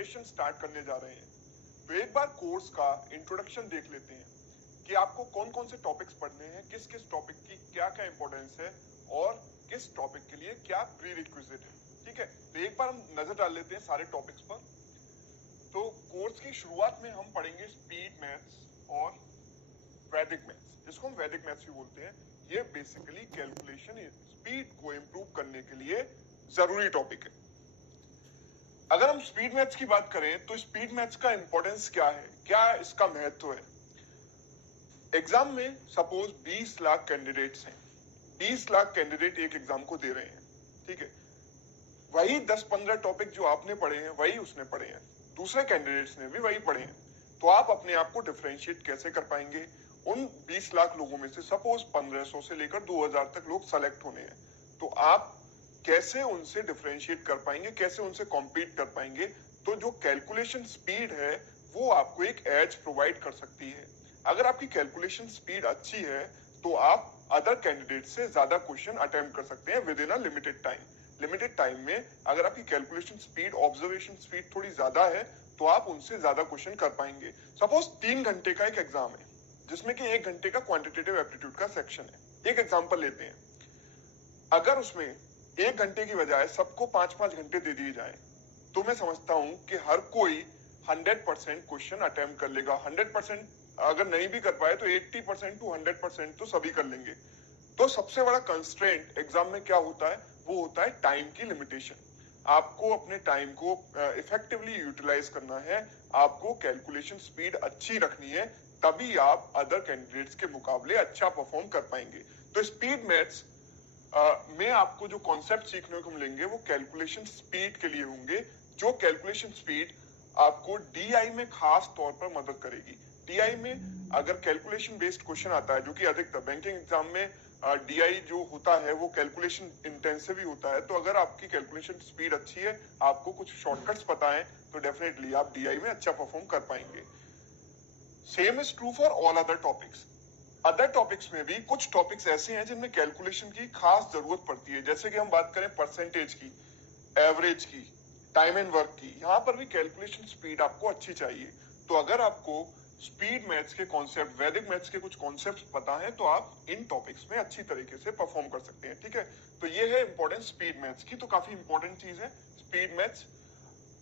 Preparation start करने जा रहे हैं, तो एक बार कोर्स का इंट्रोडक्शन देख लेते हैं कि आपको कौन कौन से टॉपिक्स पढ़ने हैं, किस किस टॉपिक की क्या क्या इंपॉर्टेंस है और किस टॉपिक के लिए क्या प्री रिक्विजिट है। ठीक है, तो एक बार हम नजर डाल लेते हैं सारे टॉपिक्स पर। तो कोर्स की शुरुआत में हम पढ़ेंगे स्पीड मैथ्स और वैदिक मैथ्स, जिसको हम वैदिक मैथ्स भी बोलते हैं। ये बेसिकली कैलकुलेशन स्पीड को इंप्रूव करने के लिए जरूरी टॉपिक है। अगर हम स्पीड मैथ्स की बात करें तो स्पीड मैथ्स का इंपॉर्टेंस क्या है, क्या इसका महत्व है। एग्जाम में सपोज 20 लाख कैंडिडेट्स हैं, 20 लाख कैंडिडेट एक एग्जाम को दे रहे हैं। ठीक है, वही 10-15 टॉपिक जो आपने पढ़े हैं वही उसने पढ़े हैं, दूसरे कैंडिडेट्स ने भी वही पढ़े हैं। तो आप अपने आप को डिफरेंशिएट कैसे कर पाएंगे। उन 20 लाख लोगों में से सपोज 1500 से लेकर 2000 तक लोग सेलेक्ट होने हैं, तो आप कैसे उनसे डिफरेंशिएट कर पाएंगे, कैसे उनसे कॉम्पीट कर पाएंगे। तो जो कैलकुलेशन स्पीड है वो आपको एक एज प्रोवाइड कर सकती है। अगर आपकी कैलकुलेशन स्पीड अच्छी है तो आप अदर कैंडिडेट से ज्यादा क्वेश्चन अटेम्प्ट कर सकते हैं with in a limited time. Limited time में अगर आपकी कैलकुलेशन स्पीड, ऑब्जर्वेशन स्पीड थोड़ी ज्यादा है तो आप उनसे ज्यादा क्वेश्चन कर पाएंगे। सपोज 3 घंटे का एक एग्जाम है जिसमें कि 1 घंटे का क्वांटिटेटिव एप्टीट्यूड का सेक्शन है। एक एग्जांपल लेते हैं, अगर उसमें 1 घंटे की बजाय सबको 5-5 घंटे दे दिए जाए तो मैं समझता हूं कि हर कोई 100% क्वेश्चन अटेम्प्ट कर लेगा। 100% अगर नहीं भी कर पाए तो 80% टू 100% तो सभी कर लेंगे। तो सबसे बड़ा कंस्ट्रेंट एग्जाम में क्या होता है, वो होता है टाइम की लिमिटेशन। आपको अपने टाइम को इफेक्टिवली यूटिलाइज करना है, आपको कैलकुलेशन स्पीड अच्छी रखनी है, तभी आप अदर कैंडिडेट्स के मुकाबले अच्छा परफॉर्म कर पाएंगे। तो स्पीड मैथ्स में आपको जो कॉन्सेप्ट सीखने को मिलेंगे वो कैलकुलेशन स्पीड के लिए होंगे, जो कैलकुलेशन स्पीड आपको डीआई में खास तौर पर मदद करेगी। डीआई में अगर कैलकुलेशन बेस्ड क्वेश्चन आता है, जो कि अधिकतर बैंकिंग एग्जाम में डीआई जो होता है वो कैलकुलेशन इंटेंसिव ही होता है, तो अगर आपकी कैलकुलेशन स्पीड अच्छी है, आपको कुछ शॉर्टकट्स पता है, तो डेफिनेटली आप डीआई में अच्छा परफॉर्म कर पाएंगे। Same is true for all other topics. Other topics में भी कुछ टॉपिक्स ऐसे हैं जिनमें कैलकुलेशन की खास जरूरत पड़ती है, जैसे कि हम बात करें परसेंटेज की, एवरेज की, टाइम एंड वर्क की, यहाँ पर भी कैलकुलेशन स्पीड आपको अच्छी चाहिए। तो अगर आपको स्पीड मैथ्स के कॉन्सेप्ट, वैदिक मैथ्स के कुछ कॉन्सेप्ट्स पता है तो आप इन टॉपिक्स में अच्छी तरीके से परफॉर्म कर सकते हैं। ठीक है, तो ये है इंपॉर्टेंस स्पीड मैथ्स की। तो काफी इंपॉर्टेंट चीज है स्पीड मैथ्स,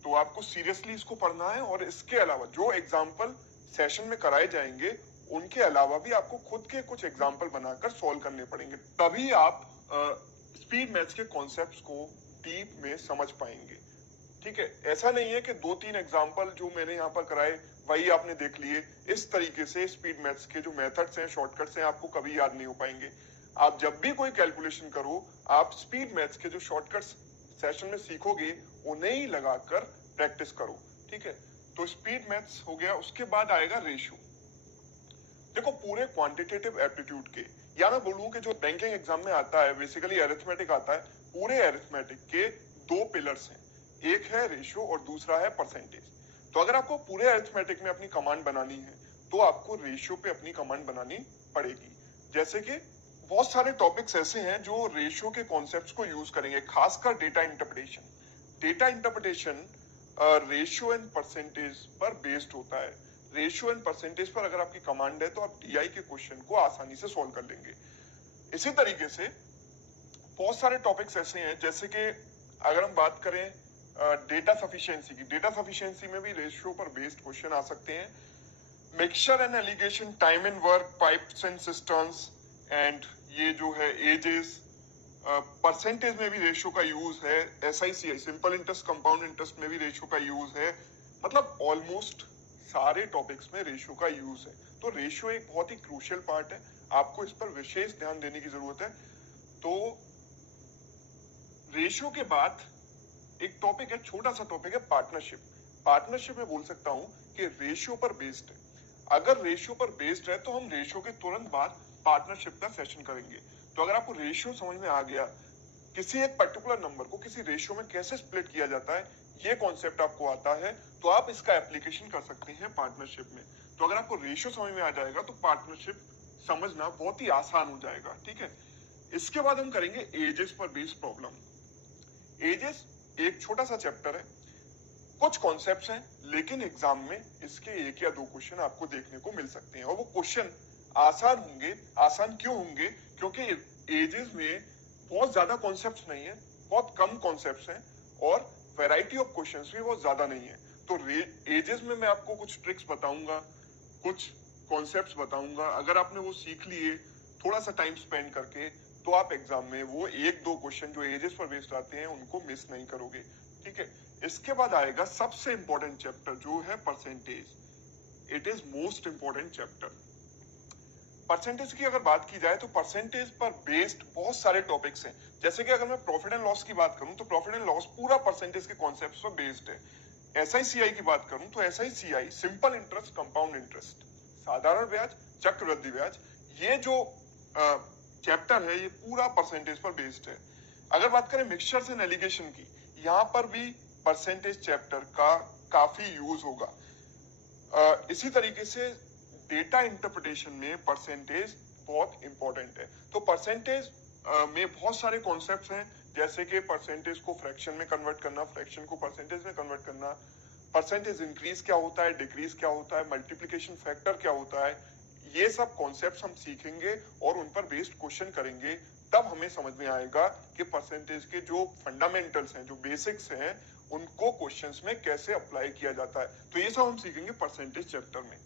तो आपको सीरियसली इसको पढ़ना है। और इसके अलावा जो एग्जाम्पल सेशन में कराए जाएंगे उनके अलावा भी आपको खुद के कुछ एग्जाम्पल बनाकर सॉल्व करने पड़ेंगे, तभी आप स्पीड मैथ्स के कॉन्सेप्ट्स को डीप में समझ पाएंगे। ठीक है, ऐसा नहीं है कि 2-3 एग्जाम्पल जो मैंने यहाँ पर कराए वही आपने देख लिए। इस तरीके से स्पीड मैथ्स के जो मेथड्स हैं, शॉर्टकट्स हैं, आपको कभी याद नहीं हो पाएंगे। आप जब भी कोई कैलकुलेशन करो, आप स्पीड मैथ्स के जो शॉर्टकट्स सेशन में सीखोगे उन्हें ही लगाकर प्रैक्टिस करो। ठीक है, तो स्पीड मैथ्स हो गया। उसके बाद आएगा रेशियो। देखो, पूरे क्वांटिटेटिव एप्टीट्यूड के, या मैं बोलूं कि जो बैंकिंग एग्जाम में आता है, बेसिकली अरिथमेटिक आता है, पूरे अरिथमेटिक के 2 पिलर्स हैं, एक है रेशियो और दूसरा है परसेंटेज। तो अगर आपको पूरे अरिथमेटिक में अपनी कमांड बनानी है तो आपको रेशियो पे अपनी कमांड बनानी पड़ेगी। जैसे कि बहुत सारे टॉपिक्स ऐसे हैं जो रेशियो के कॉन्सेप्ट्स को यूज करेंगे, खासकर data interpretation. Data interpretation ratio and percentage पर बेस्ड होता है। रेशियो एंड परसेंटेज पर अगर आपकी कमांड है तो आप डीआई के क्वेश्चन को आसानी से सॉल्व कर लेंगे। इसी तरीके से बहुत सारे टॉपिक्स ऐसे हैं, जैसे कि अगर हम बात करें डेटा सफिशिएंसी की, डेटा सफिशिएंसी में भी रेशियो पर बेस्ड क्वेश्चन आ सकते हैं। Mixture and allegation, time and work, pipes and systems, and ये जो है एजेस, परसेंटेज में भी रेशियो का यूज है। एसआईसीआई, सिंपल इंटरेस्ट, कंपाउंड इंटरेस्ट में भी रेशियो का यूज है। मतलब ऑलमोस्ट सारे टॉपिक्स में रेशियो का यूज है। तो रेशियो एक बहुत ही क्रूशियल पार्ट है, आपको इस पर विशेष ध्यान देने की जरूरत है। तो रेशियो के बाद एक टॉपिक है, छोटा सा टॉपिक है पार्टनरशिप। पार्टनरशिप में बोल सकता हूं कि रेशियो पर बेस्ड है। अगर रेशियो पर बेस्ड है तो हम रेशियो के तुरंत बाद पार्टनरशिप का सेशन करेंगे। तो अगर आपको रेशियो समझ में आ गया, किसी एक पर्टिकुलर नंबर को किसी रेशियो में कैसे स्प्लिट किया जाता है, ये कॉन्सेप्ट आपको आता है, तो आप इसका एप्लीकेशन कर सकते हैं पार्टनरशिप में। तो अगर आपको रेशियो समझ में आ जाएगा तो पार्टनरशिप समझना बहुत ही आसान हो जाएगा। ठीक है, इसके बाद हम करेंगे एजेस पर बेस्ड प्रॉब्लम। एजेस एक छोटा सा चैप्टर है, कुछ कॉन्सेप्ट्स हैं, लेकिन एग्जाम में इसके 1 या 2 क्वेश्चन आपको देखने को मिल सकते हैं, और वो क्वेश्चन आसान होंगे। आसान क्यों होंगे? क्योंकि एजेस में बहुत ज्यादा कॉन्सेप्ट्स नहीं है, बहुत कम कॉन्सेप्ट्स हैं, और वैरायटी ऑफ क्वेश्चंस भी बहुत ज्यादा नहीं है। तो एजेस में मैं आपको कुछ ट्रिक्स बताऊंगा, कुछ कॉन्सेप्ट्स बताऊंगा। अगर आपने वो सीख लिए थोड़ा सा टाइम स्पेंड करके, तो आप एग्जाम में वो 1-2 क्वेश्चन जो एजेस पर बेस्ड आते हैं उनको मिस नहीं करोगे। ठीक है, इसके बाद आएगा सबसे इंपॉर्टेंट चैप्टर जो है percentage. It is most important chapter. Percentage की अगर बात की जाए तो परसेंटेज पर बेस्ड बहुत सारे टॉपिक्स हैं। जैसे कि अगर मैं प्रॉफिट एंड लॉस की बात करूं तो प्रॉफिट एंड लॉस पूरा परसेंटेज के कॉन्सेप्ट्स पर बेस्ड है। एसआईसीआई की बात करूं तो एसआईसीआई सिंपल इंटरेस्ट, कंपाउंड इंटरेस्ट, साधारण ब्याज, चक्रवृद्धि ब्याज, ये जो चैप्टर है ये पूरा परसेंटेज पर बेस्ड है। अगर बात करें मिक्सचर्स एंड एलिगेशन की, यहाँ पर भी परसेंटेज चैप्टर का काफी यूज होगा। इसी तरीके से डेटा इंटरप्रिटेशन में परसेंटेज बहुत इंपॉर्टेंट है। तो परसेंटेज में बहुत सारे कॉन्सेप्ट्स हैं, जैसे कि परसेंटेज को फ्रैक्शन में कन्वर्ट करना, फ्रैक्शन को परसेंटेज में कन्वर्ट करना, परसेंटेज इंक्रीज क्या होता है, डिक्रीज क्या होता है, मल्टीप्लिकेशन फैक्टर क्या होता है। ये सब कॉन्सेप्ट्स हम सीखेंगे और उन पर बेस्ड क्वेश्चन करेंगे, तब हमें समझ में आएगा कि परसेंटेज के जो फंडामेंटल्स हैं, जो बेसिक्स हैं, उनको क्वेश्चंस में कैसे अप्लाई किया जाता है। तो ये सब हम सीखेंगे परसेंटेज चैप्टर में।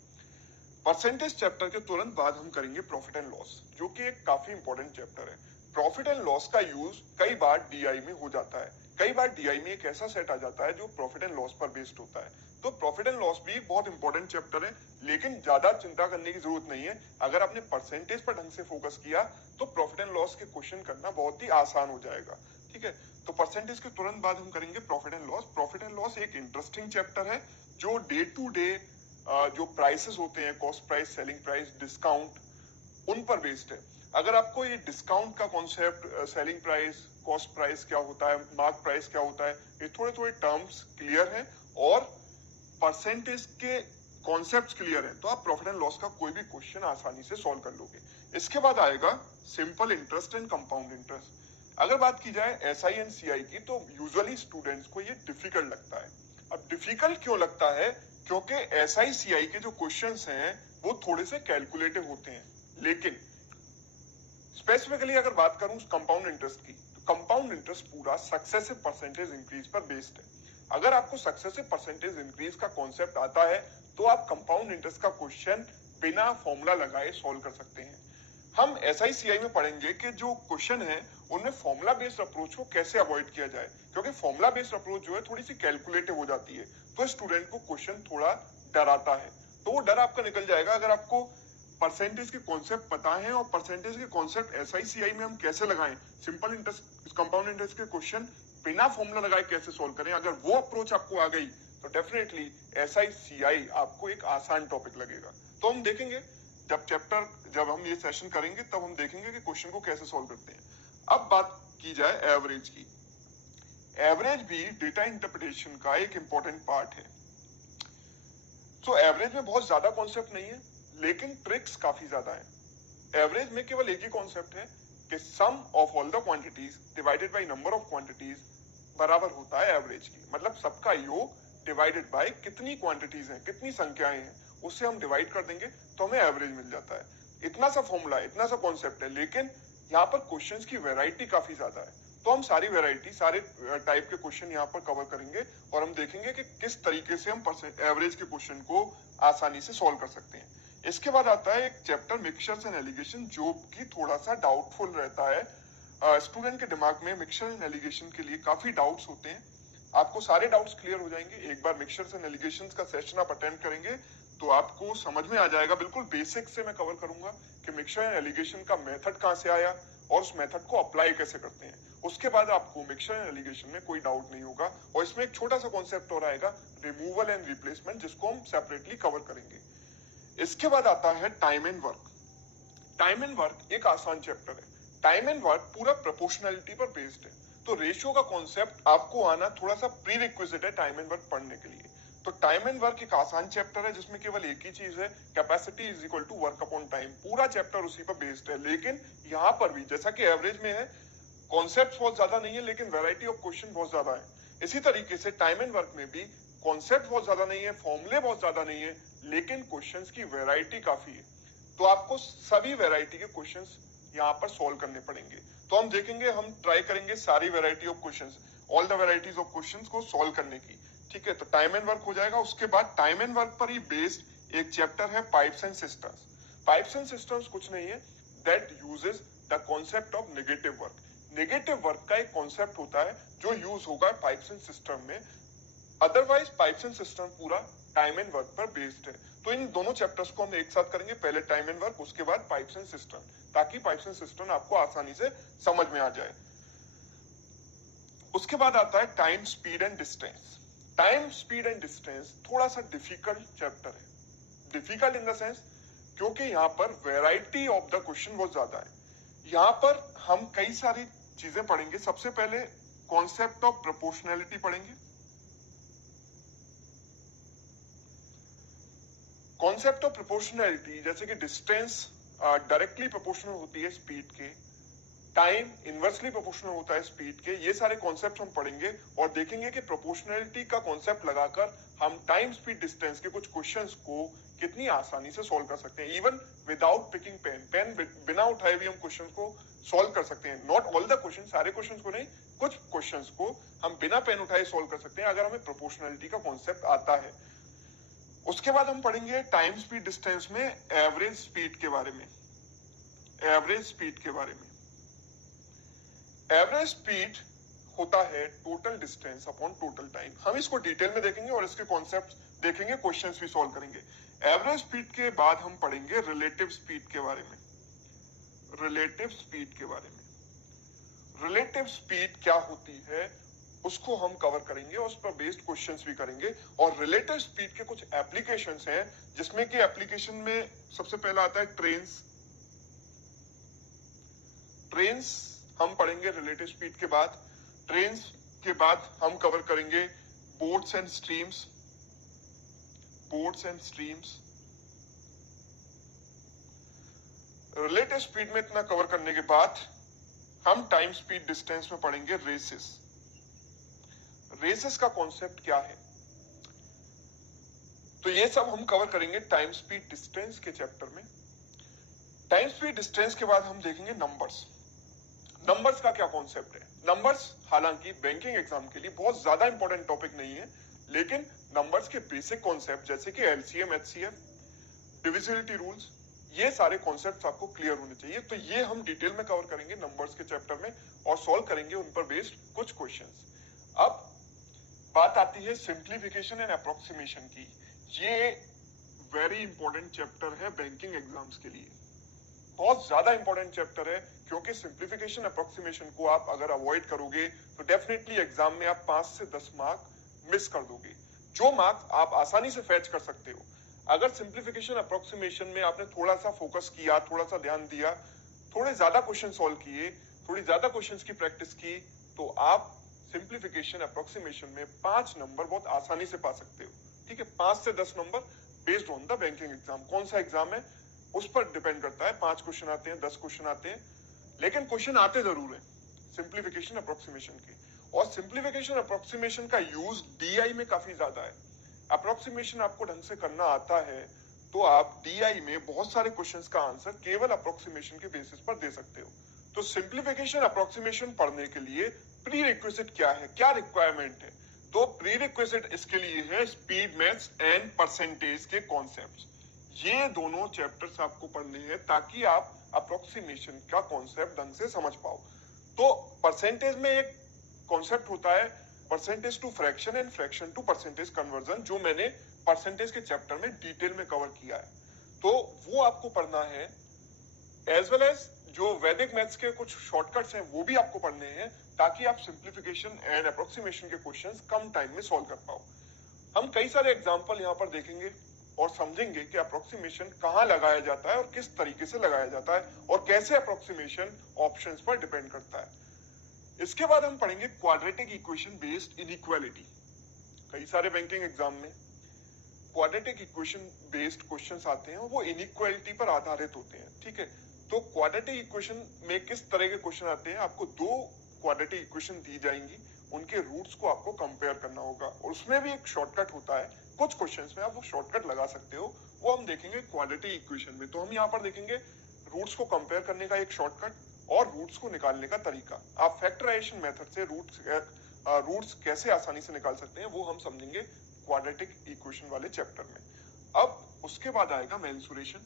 परसेंटेज चैप्टर के तुरंत बाद हम करेंगे प्रॉफिट एंड लॉस, जो कि एक काफी इंपॉर्टेंट चैप्टर है। प्रॉफिट एंड लॉस का यूज कई बार डीआई में हो जाता है। कई बार डीआई में एक ऐसा सेट आ जाता है जो प्रॉफिट एंड लॉस पर बेस्ड होता है। तो प्रॉफिट एंड लॉस भी बहुत इंपॉर्टेंट चैप्टर है, लेकिन ज्यादा चिंता करने की जरूरत नहीं है। अगर आपने परसेंटेज पर ढंग से फोकस किया तो प्रॉफिट एंड लॉस के क्वेश्चन करना बहुत ही आसान हो जाएगा। ठीक है, तो परसेंटेज के तुरंत बाद हम करेंगे profit and loss. Profit and loss एक इंटरेस्टिंग चैप्टर है जो डे टू डे जो प्राइसेस होते हैं, cost price, selling price, discount, उन पर बेस्ड है। अगर आपको ये डिस्काउंट का concept, selling price, cost price क्या होता है, मार्क प्राइस क्या होता है, ये थोड़े थोड़े टर्म्स क्लियर हैं और परसेंटेज के कॉन्सेप्ट्स क्लियर हैं, तो आप प्रॉफिट एंड लॉस का कोई भी क्वेश्चन आसानी से सॉल्व कर लोगे। इसके बाद आएगा simple interest and compound interest. अगर बात की जाए एसआई एंड सीआई की, तो यूजुअली स्टूडेंट्स को ये डिफिकल्ट लगता है। अब डिफिकल्ट क्यों लगता है? क्योंकि एसआईसीआई के जो क्वेश्चंस हैं वो थोड़े से कैलकुलेटिव होते हैं। लेकिन स्पेसिफिकली अगर बात करूं कंपाउंड इंटरेस्ट की, तो कंपाउंड इंटरेस्ट पूरा सक्सेसिव परसेंटेज इंक्रीज पर बेस्ड है। अगर आपको सक्सेसिव परसेंटेज इंक्रीज का कॉन्सेप्ट आता है तो आप कंपाउंड इंटरेस्ट का क्वेश्चन बिना फॉर्मूला लगाए सॉल्व कर सकते हैं। हम एसआईसीआई में पढ़ेंगे कि जो क्वेश्चन है उनमें फॉर्मूला बेस्ड अप्रोच को कैसे अवॉइड किया जाए, क्योंकि फॉर्मूला बेस्ड अप्रोच जो है थोड़ी सी कैलकुलेटिव हो जाती है, तो स्टूडेंट को क्वेश्चन थोड़ा डराता है। तो वो डर आपका निकल जाएगा अगर आपको परसेंटेज के कॉन्सेप्ट पता है और परसेंटेज के कॉन्सेप्ट एसआईसीआई में हम कैसे लगाएं, सिंपल इंटरेस्ट, कंपाउंड इंटरेस्ट के क्वेश्चन बिना फॉर्मूला लगाए कैसे सॉल्व करें। अगर वो अप्रोच आपको आ गई तो डेफिनेटली एसआईसीआई आपको एक आसान टॉपिक लगेगा। तो हम देखेंगे जब हम ये सेशन करेंगे तब हम देखेंगे कि क्वेश्चन को कैसे सॉल्व करते हैं। अब बात की जाए एवरेज की। एवरेज भी डेटा इंटरप्रिटेशन का एक इंपॉर्टेंट पार्ट है। तो एवरेज में बहुत ज्यादा कॉन्सेप्ट नहीं है, लेकिन ट्रिक्स काफी ज्यादा है। एवरेज में केवल एक ही कॉन्सेप्ट है कि sum of all the quantities divided by number of quantities बराबर होता है एवरेज की। मतलब सबका योग डिवाइडेड बाय कितनी क्वांटिटीज हैं, कितनी संख्याएं हैं, उससे हम डिवाइड कर देंगे तो हमें एवरेज मिल जाता है। इतना सा फॉर्मूला है, इतना सा कॉन्सेप्ट है, लेकिन यहाँ पर क्वेश्चंस की वैरायटी काफी ज्यादा है। तो हम सारी वैरायटी, सारे टाइप के क्वेश्चन यहाँ पर कवर करेंगे और हम देखेंगे कि किस तरीके से हम एवरेज के क्वेश्चन को आसानी से सॉल्व कर सकते हैं। इसके बाद आता है एक चैप्टर मिक्सचर्स एंड एलिगेशन, जो कि थोड़ा सा डाउटफुल रहता है। स्टूडेंट के दिमाग में मिक्सचर एंड एलिगेशन के लिए काफी डाउट्स होते हैं। आपको सारे डाउट्स क्लियर हो जाएंगे एक बार मिक्सचर्स एंड एलिगेशन का सेशन आप अटेंड करेंगे तो आपको समझ में आ जाएगा। बिल्कुल बेसिक से मैं कवर करूंगा कि मिक्सचर एंड एलिगेशन का मेथड कहां से आया और उस मेथड को अप्लाई कैसे करते हैं। उसके बाद आपको मिक्सचर एंड एलिगेशन में कोई डाउट नहीं होगा। और इसमें एक छोटा सा कॉन्सेप्ट और आएगा, रिमूवल एंड रिप्लेसमेंट, जिसको हम सेपरेटली कवर करेंगे। इसके बाद आता है time and work. Time and work एक आसान चैप्टर है। टाइम एंड वर्क पूरा प्रोपोर्शनलिटी पर बेस्ड है। तो रेशियो का कॉन्सेप्ट आपको आना थोड़ा सा प्री रिक्विजिट है टाइम एंड वर्क पढ़ने के लिए। तो टाइम एंड वर्क एक आसान चैप्टर है जिसमें केवल एक ही चीज है, capacity is equal to work upon time. पूरा चैप्टर उसी पर बेस्ड है। लेकिन यहाँ पर भी जैसा कि एवरेज में है, कॉन्सेप्ट बहुत ज्यादा नहीं है, लेकिन वैरायटी ऑफ क्वेश्चन बहुत ज्यादा है। इसी तरीके से टाइम एंड वर्क में भी कॉन्सेप्ट बहुत ज्यादा नहीं है, फॉर्मूले बहुत ज्यादा नहीं है, लेकिन क्वेश्चंस की वैरायटी काफी है। तो आपको सभी वैरायटी के क्वेश्चंस यहाँ पर सॉल्व करने पड़ेंगे। तो हम देखेंगे, हम ट्राई करेंगे सारी variety of questions, all the varieties of questions को सॉल्व करने की। ठीक है, तो टाइम एंड वर्क हो जाएगा। उसके बाद टाइम एंड वर्क पर ही बेस्ड एक चैप्टर है pipes and systems. Pipes and systems कुछ नहीं है, that uses the concept of negative work. Negative work का एक कॉन्सेप्ट होता है जो यूज होगा पाइप्स एंड सिस्टम में। अदरवाइज पाइप्स एंड सिस्टम पूरा टाइम एंड वर्क पर बेस्ड है। तो इन दोनों चैप्टर्स को हम एक साथ करेंगे, पहले टाइम एंड वर्क, उसके बाद पाइप्स एंड सिस्टम, ताकि पाइप्स एंड सिस्टम आपको आसानी से समझ में आ जाए। उसके बाद आता है time, speed and distance. Time, speed and distance थोड़ा सा डिफिकल्ट चैप्टर है। डिफिकल्ट इन द सेंस क्योंकि यहाँ पर वैरायटी ऑफ द क्वेश्चन बहुत ज्यादा है। यहाँ पर हम कई सारी चीजें पढ़ेंगे। सबसे पहले कॉन्सेप्ट ऑफ प्रोपोर्शनैलिटी पढ़ेंगे। कॉन्सेप्ट ऑफ प्रोपोर्शनैलिटी जैसे कि डिस्टेंस डायरेक्टली प्रोपोर्शनल होती है स्पीड के, टाइम इनवर्सली प्रोपोर्शनल होता है स्पीड के, ये सारे कॉन्सेप्ट हम पढ़ेंगे और देखेंगे कि प्रोपोर्शनैलिटी का कॉन्सेप्ट लगाकर हम टाइम, स्पीड, डिस्टेंस के कुछ क्वेश्चंस को कितनी आसानी से सॉल्व कर सकते हैं। इवन विदाउट पिकिंग पेन बिना उठाए भी हम क्वेश्चंस को सॉल्व कर सकते हैं। नॉट ऑल द क्वेश्चन, सारे क्वेश्चंस को नहीं, कुछ क्वेश्चंस को हम बिना पेन उठाए सॉल्व कर सकते हैं अगर हमें प्रोपोर्शनैलिटी का कॉन्सेप्ट आता है। उसके बाद हम पढ़ेंगे टाइम, स्पीड, डिस्टेंस में एवरेज स्पीड के बारे में। एवरेज स्पीड के बारे में, एवरेज स्पीड होता है total distance upon total time. हम इसको डिटेल में देखेंगे और इसके कॉन्सेप्ट देखेंगे, क्वेश्चंस भी सॉल्व करेंगे। एवरेज स्पीड के बाद हम पढ़ेंगे रिलेटिव स्पीड के बारे में। रिलेटिव स्पीड के बारे में, रिलेटिव स्पीड क्या होती है उसको हम कवर करेंगे और उस पर बेस्ड क्वेश्चंस भी करेंगे। और रिलेटिव स्पीड के कुछ एप्लीकेशंस हैं, जिसमें कि एप्लीकेशन में सबसे पहला आता है ट्रेन्स। ट्रेन्स हम पढ़ेंगे रिलेटिव स्पीड के बाद। ट्रेन्स के बाद हम कवर करेंगे boats and streams. Boats and streams. Relative speed में इतना कवर करने के बाद हम टाइम, स्पीड, डिस्टेंस में पढ़ेंगे रेसेस। रेसेस का कॉन्सेप्ट क्या है, तो ये सब हम कवर करेंगे टाइम, स्पीड, डिस्टेंस के चैप्टर में। टाइम, स्पीड, डिस्टेंस के बाद हम देखेंगे नंबर्स। नंबर्स का क्या कॉन्सेप्ट है। नंबर्स हालांकि बैंकिंग एग्जाम के लिए बहुत ज्यादा इंपॉर्टेंट टॉपिक नहीं है, लेकिन नंबर्स के बेसिक कॉन्सेप्ट जैसे कि एलसीएम, एचसीएफ, डिविजिबिलिटी रूल्स, ये सारे कॉन्सेप्ट्स आपको क्लियर होने चाहिए। तो ये हम डिटेल में कवर करेंगे नंबर्स के चैप्टर में और सॉल्व करेंगे उन पर बेस्ड कुछ क्वेश्चंस। अब बात आती है सिंप्लीफिकेशन एंड अप्रोक्सीमेशन की। ये वेरी इंपॉर्टेंट चैप्टर है बैंकिंग एग्जाम्स के लिए, बहुत ज्यादा इंपॉर्टेंट चैप्टर है, क्योंकि सिंप्लीफिकेशन अप्रोक्सीमेशन को आप अगर अवॉइड करोगे तो डेफिनेटली एग्जाम में आप 5 से 10 मार्क मिस कर दोगे, जो मार्क आप आसानी से फैच कर सकते हो। अगर सिंप्लीफिकेशन अप्रोक्सीमेशन में आपने थोड़ा सा फोकस किया, थोड़ा सा ध्यान दिया, थोड़े ज्यादा क्वेश्चन सॉल्व किए, थोड़ी ज्यादा क्वेश्चंस की प्रैक्टिस की, तो आप सिंप्लीफिकेशन अप्रोक्सीमेशन में 5 नंबर बहुत आसानी से पा सकते हो। ठीक है, 5 से 10 number based on the banking exam. कौन सा एग्जाम है उस पर डिपेंड करता है, 5 क्वेश्चन आते हैं, 10 क्वेश्चन आते हैं, लेकिन क्वेश्चन आते जरूर है सिंप्लीफिकेशन अप्रोक्सीमेशन के। और सिंप्लीफिकेशन अप्रोक्सीमेशन का यूज डीआई में काफी ज्यादा है। अप्रोक्सीमेशन आपको ढंग से करना आता है तो आप डीआई में बहुत सारे क्वेश्चंस का आंसर केवल अप्रोक्सीमेशन के बेसिस पर दे सकते हो। तो सिंप्लीफिकेशन अप्रोक्सीमेशन पढ़ने के लिए प्री रिक्विजिट क्या है, क्या रिक्वायरमेंट है, तो प्री रिक्विजिट इसके लिए है स्पीड मैथ्स एंड परसेंटेज के कॉन्सेप्ट्स। ये दोनों चैप्टर्स आपको पढ़ने हैं ताकि आप अप्रोक्सीमेशन का कॉन्सेप्ट ढंग से समझ पाओ। तो परसेंटेज में एक कॉन्सेप्ट होता है percentage to fraction and fraction to percentage conversion, जो मैंने परसेंटेज के चैप्टर में डिटेल में कवर किया है, तो वो आपको पढ़ना है। एज वेल एज जो वैदिक मैथ्स के कुछ शॉर्टकट्स हैं वो भी आपको पढ़ने हैं, ताकि आप सिंप्लीफिकेशन एंड अप्रोक्सीमेशन के क्वेश्चंस कम टाइम में सॉल्व कर पाओ। हम कई सारे एग्जांपल यहाँ पर देखेंगे और समझेंगे कि अप्रोक्सीमेशन कहाँ लगाया जाता है और किस तरीके से लगाया जाता है और कैसे अप्रोक्सीमेशन ऑप्शंस पर डिपेंड करता है। इसके बाद हम पढ़ेंगे क्वाड्रेटिक इक्वेशन बेस्ड इनइक्वालिटी। कई सारे बैंकिंग एग्जाम में क्वाड्रेटिक इक्वेशन बेस्ड क्वेश्चंस आते हैं, वो इनइक्वालिटी पर आधारित होते हैं। ठीक है, तो क्वाड्रेटिक इक्वेशन में किस तरह के क्वेश्चन आते हैं, आपको 2 क्वाड्रेटिक इक्वेशन दी जाएंगी, उनके रूट्स को आपको कंपेयर करना होगा। और उसमें भी एक शॉर्टकट होता है, कुछ क्वेश्चंस में आप वो शॉर्टकट लगा सकते हो, वो हम देखेंगे क्वाड्रेटिक इक्वेशन में। तो हम यहाँ पर देखेंगे रूट्स को कंपेयर करने का एक शॉर्टकट और रूट्स को निकालने का तरीका। आप फैक्टराइजेशन मेथड से रूट्स कैसे आसानी से निकाल सकते हैं वो हम समझेंगे क्वाड्रेटिक इक्वेशन वाले चैप्टर में। अब उसके बाद आएगा मेंसुरेशन।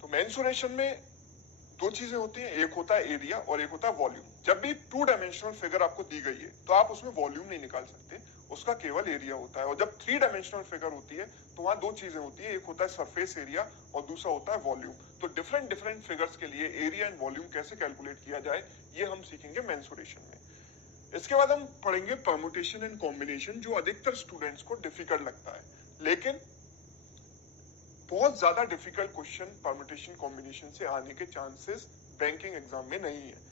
तो मेंसुरेशन में दो चीजें होती हैं, एक होता है एरिया और एक होता है वॉल्यूम। जब भी 2 डायमेंशनल फिगर आपको दी गई है तो आप उसमें वॉल्यूम नहीं निकाल सकते, उसका केवल एरिया होता है। और जब 3 डायमेंशनल फिगर होती है तो वहां दो चीजें होती है, एक होता है सरफेस एरिया और दूसरा होता है वॉल्यूम। तो डिफरेंट फिगर्स के लिए एरिया एंड वॉल्यूम कैसे कैलकुलेट किया जाए ये हम सीखेंगे मेंसुरेशन में। इसके बाद हम पढ़ेंगे परम्यूटेशन एंड कॉम्बिनेशन, जो अधिकतर स्टूडेंट्स को डिफिकल्ट लगता है, लेकिन बहुत ज्यादा डिफिकल्ट क्वेश्चन परम्यूटेशन कॉम्बिनेशन से आने के चांसेस बैंकिंग एग्जाम में नहीं है।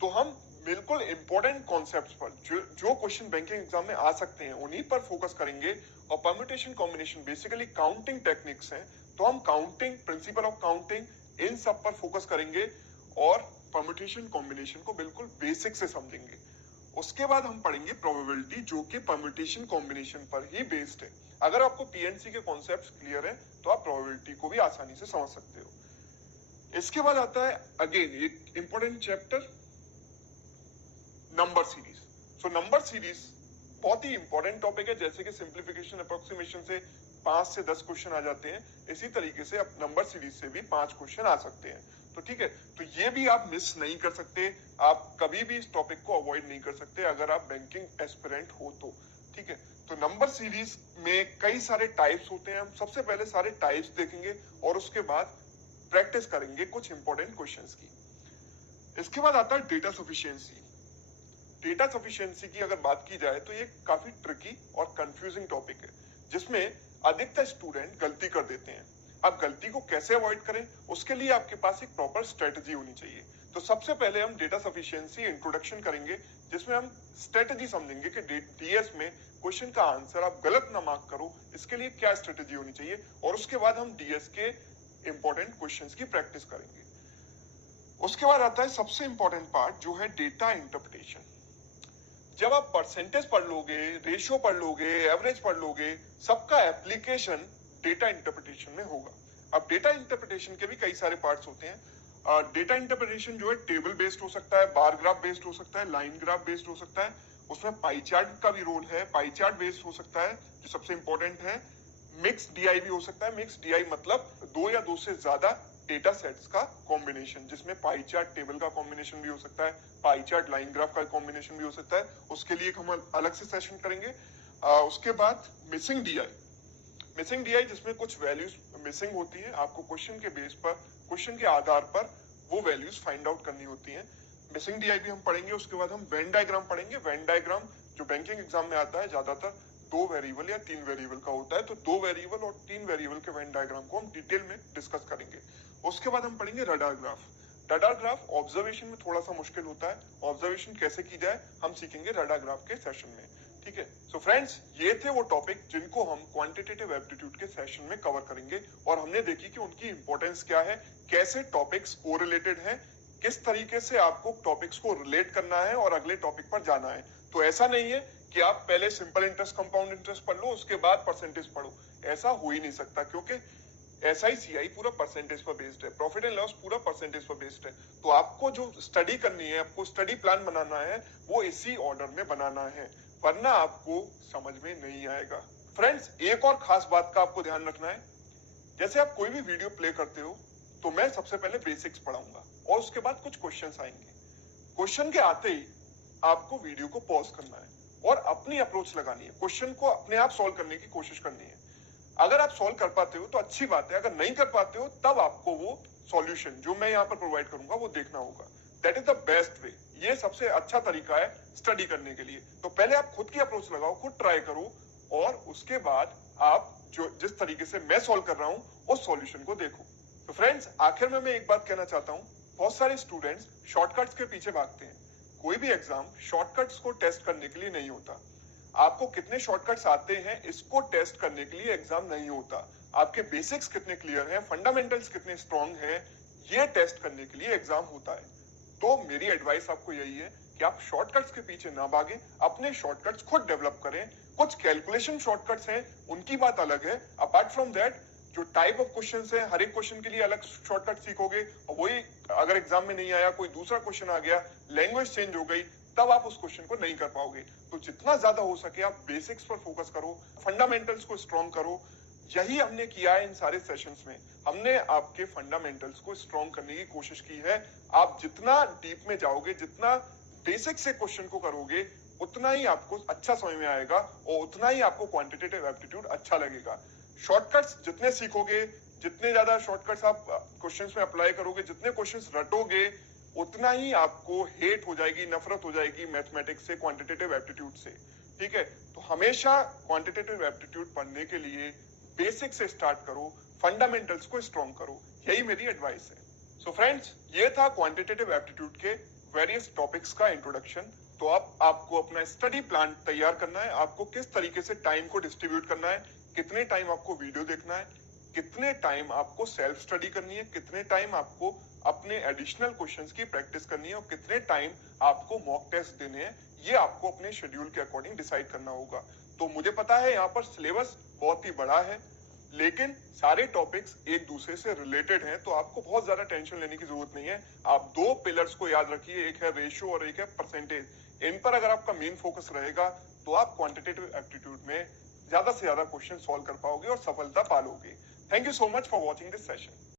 तो हम बिल्कुल इंपॉर्टेंट कॉन्सेप्ट्स पर जो क्वेश्चन बैंकिंग एग्जाम में आ सकते हैं उन्हीं पर फोकस करेंगे। और permutation combination basically counting techniques हैं, तो हम काउंटिंग, प्रिंसिपल ऑफ काउंटिंग, इन सब पर फोकस करेंगे और परम्यूटेशन कॉम्बिनेशन को बिल्कुल बेसिक से समझेंगे। उसके बाद हम पढ़ेंगे प्रोबेबिलिटी, जो कि परम्यूटेशन कॉम्बिनेशन पर ही बेस्ड है। अगर आपको पीएनसी के कॉन्सेप्ट्स क्लियर है तो आप प्रोबेबिलिटी को भी आसानी से समझ सकते हो। इसके बाद आता है अगेन एक important chapter, number series. So number series बहुत ही इंपॉर्टेंट टॉपिक है। जैसे कि सिंप्लीफिकेशन, अप्रोक्सीमेशन से 5 से 10 क्वेश्चन आ जाते हैं, इसी तरीके से अब नंबर सीरीज से भी 5 क्वेश्चन आ सकते हैं। तो ठीक है, तो ये भी आप मिस नहीं कर सकते, आप कभी भी इस टॉपिक को अवॉइड नहीं कर सकते अगर आप बैंकिंग एस्पिरेंट हो तो। ठीक है, तो नंबर सीरीज में कई सारे टाइप्स होते हैं। हम सबसे पहले सारे टाइप्स देखेंगे और उसके बाद प्रैक्टिस करेंगे कुछ इंपॉर्टेंट क्वेश्चंस की। इसके बाद आता है डेटा सफिशिएंसी। डेटा सफिशिएंसी की अगर बात की जाए तो ये काफी ट्रिकी और कंफ्यूजिंग टॉपिक है, जिसमें अधिकतर स्टूडेंट गलती कर देते हैं। अब गलती को कैसे अवॉइड करें, उसके लिए आपके पास एक प्रॉपर स्ट्रेटजी होनी चाहिए। तो सबसे पहले हम डेटा सफिशिएंसी इंट्रोडक्शन करेंगे, जिसमें हम स्ट्रेटजी समझेंगे कि डीएस में क्वेश्चन का आंसर आप गलत ना मार्क करो, इसके लिए क्या स्ट्रेटजी होनी चाहिए। और उसके बाद हम डीएस के इंपॉर्टेंट क्वेश्चंस की प्रैक्टिस करेंगे। उसके बाद आता है सबसे इंपॉर्टेंट पार्ट, जो है डेटा इंटरप्रिटेशन। जब आप परसेंटेज पढ़ लोगे, रेशियो पढ़ लोगे, एवरेज पढ़ लोगे, सबका एप्लीकेशन डेटा इंटरप्रिटेशन में होगा। अब डेटा इंटरप्रिटेशन के भी कई सारे पार्ट्स होते हैं। डेटा इंटरप्रिटेशन जो है टेबल बेस्ड हो सकता है, बार ग्राफ बेस्ड हो सकता है, लाइन ग्राफ बेस्ड हो सकता है, उसमें पाई चार्ट का भी रोल है, पाई चार्ट बेस्ड हो सकता है जो सबसे इंपॉर्टेंट है। मिक्स डीआई भी हो सकता है। मिक्स डीआई मतलब 2 या 2 से ज्यादा डेटा सेट्स का कॉम्बिनेशन, जिसमें पाई चार्ट टेबल का कॉम्बिनेशन भी हो सकता है, पाई चार्ट लाइन ग्राफ का कॉम्बिनेशन भी हो सकता है। उसके लिए हम अलग से सेशन करेंगे। उसके बाद मिसिंग डीआई जिसमें कुछ वैल्यूज मिसिंग होती है, आपको क्वेश्चन के बेस पर, क्वेश्चन के आधार पर वो वैल्यूज फाइंड आउट करनी होती हैं। मिसिंग डीआई भी हम पढ़ेंगे। उसके बाद हम वेन डायग्राम पढ़ेंगे। वेन डायग्राम जो बैंकिंग एग्जाम में आता है ज्यादातर 2 वेरिएबल या 3 वेरिएबल का होता है, तो 2 वेरिएबल और 3 वेरिएबल के वेन डायग्राम को हम डिटेल में डिस्कस करेंगे। उसके बाद हम पढ़ेंगे radar graph. Radar graph observation में थोड़ा सा मुश्किल होता है, ऑब्जर्वेशन कैसे की जाए हम सीखेंगे रडार ग्राफ के सेशन में। ठीक है, सो फ्रेंड्स, ये थे वो टॉपिक जिनको हम क्वांटिटेटिव एप्टीट्यूड के सेशन में कवर करेंगे, और हमने देखी कि उनकी इंपॉर्टेंस क्या है, कैसे टॉपिक्स कोरिलेटेड हैं, किस तरीके से आपको टॉपिक्स को रिलेट करना है और अगले टॉपिक पर जाना है। तो ऐसा नहीं है कि आप पहले सिंपल इंटरेस्ट, कंपाउंड इंटरेस्ट पढ़ लो, उसके बाद परसेंटेज पढ़ो, ऐसा हो ही नहीं सकता, क्योंकि SICI पूरा परसेंटेज पर बेस्ड है, प्रॉफिट एंड लॉस पूरा परसेंटेज पर बेस्ड है। तो आपको जो स्टडी करनी है, आपको स्टडी प्लान बनाना है, वो इसी ऑर्डर में बनाना है, वरना आपको समझ में नहीं आएगा। फ्रेंड्स, एक और खास बात का आपको ध्यान रखना है, जैसे आप कोई भी वीडियो प्ले करते हो तो मैं सबसे पहले बेसिक्स पढ़ाऊंगा और उसके बाद कुछ क्वेश्चंस आएंगे। क्वेश्चन के आते ही आपको वीडियो को पॉज करना है और अपनी अप्रोच लगानी है, क्वेश्चन को अपने आप सॉल्व करने की कोशिश करनी है। अगर आप सॉल्व कर पाते हो तो अच्छी बात है, अगर नहीं कर पाते हो तब आपको वो सॉल्यूशन जो मैं यहाँ पर प्रोवाइड करूंगा वो देखना होगा। That is the best way, ये सबसे अच्छा तरीका है स्टडी करने के लिए। तो पहले आप खुद की अप्रोच लगाओ, खुद ट्राई करो, और उसके बाद आप जो जिस तरीके से मैं सॉल्व कर रहा हूँ उस सॉल्यूशन को देखो। तो फ्रेंड्स, आखिर में मैं एक बात कहना चाहता हूँ, बहुत सारे स्टूडेंट्स शॉर्टकट्स के पीछे भागते हैं। कोई भी एग्जाम शॉर्टकट्स को टेस्ट करने के लिए नहीं होता। आपको कितने शॉर्टकट्स आते हैं इसको टेस्ट करने के लिए एग्जाम नहीं होता। आपके बेसिक्स कितने क्लियर हैं, फंडामेंटल्स कितने स्ट्रांग हैं, ये टेस्ट करने के लिए एग्जाम होता है। तो मेरी एडवाइस आपको यही है कि आप शॉर्टकट्स के पीछे ना भागें, अपने शॉर्टकट्स खुद डेवलप करें। कुछ कैलकुलेशन शॉर्टकट्स हैं, उनकी बात अलग है। अपार्ट फ्रॉम दैट जो टाइप ऑफ क्वेश्चंस हैं, हर एक क्वेश्चन के लिए अलग शॉर्टकट सीखोगे, और वही अगर एग्जाम में नहीं आया, कोई दूसरा क्वेश्चन आ गया, लैंग्वेज चेंज हो गई, तब आप उस क्वेश्चन को नहीं कर पाओगे। तो जितना ज्यादा हो सके आप बेसिक्स पर फोकस करो, फंडामेंटल्स को स्ट्रॉन्ग करो। यही हमने किया है इन सारे सेशंस में। हमने आपके फंडामेंटल्स को स्ट्रॉन्ग करने की कोशिश की है। आप जितना डीप में जाओगे, जितना बेसिक से क्वेश्चन को करोगे, उतना ही आपको अच्छा समझ में आएगा और उतना ही आपको क्वांटिटेटिव एप्टीट्यूड अच्छा लगेगा। शॉर्टकट्स जितने सीखोगे, जितने ज्यादा शॉर्टकट्स आप क्वेश्चंस में अप्लाई करोगे, जितने क्वेश्चंस रटोगे, उतना ही आपको हेट हो जाएगी, नफरत हो जाएगी मैथमेटिक्स से, क्वांटिटेटिव एप्टीट्यूड से। ठीक है, तो हमेशा क्वांटिटेटिव एप्टीट्यूड पढ़ने के लिए बेसिक से स्टार्ट करो, फंडामेंटल्स को स्ट्रॉन्ग करो। यही मेरी एडवाइस है। सो फ्रेंड्स, ये था क्वांटिटेटिव एप्टीट्यूड के वेरियस टॉपिक्स का इंट्रोडक्शन। तो अब आपको अपना स्टडी प्लान तैयार करना है। आपको किस तरीके से टाइम को डिस्ट्रीब्यूट करना है, कितने टाइम आपको वीडियो देखना है, कितने टाइम आपको सेल्फ स्टडी करनी है, कितने टाइम आपको अपने एडिशनल क्वेश्चंस की प्रैक्टिस करनी है, और कितने टाइम आपको मॉक टेस्ट देने हैं, ये आपको अपने शेड्यूल के अकॉर्डिंग डिसाइड करना होगा। तो मुझे पता है यहाँ पर सिलेबस बहुत ही बड़ा है, लेकिन सारे टॉपिक्स एक दूसरे से रिलेटेड हैं, तो आपको बहुत ज्यादा टेंशन लेने की जरूरत नहीं है। आप दो पिलर्स को याद रखिए, एक है रेशियो और एक है परसेंटेज। इन पर अगर आपका मेन फोकस रहेगा तो आप क्वांटिटेटिव एप्टीट्यूड में ज्यादा से ज्यादा क्वेश्चन सॉल्व कर पाओगे और सफलता पालोगे। Thank you so much for watching this session.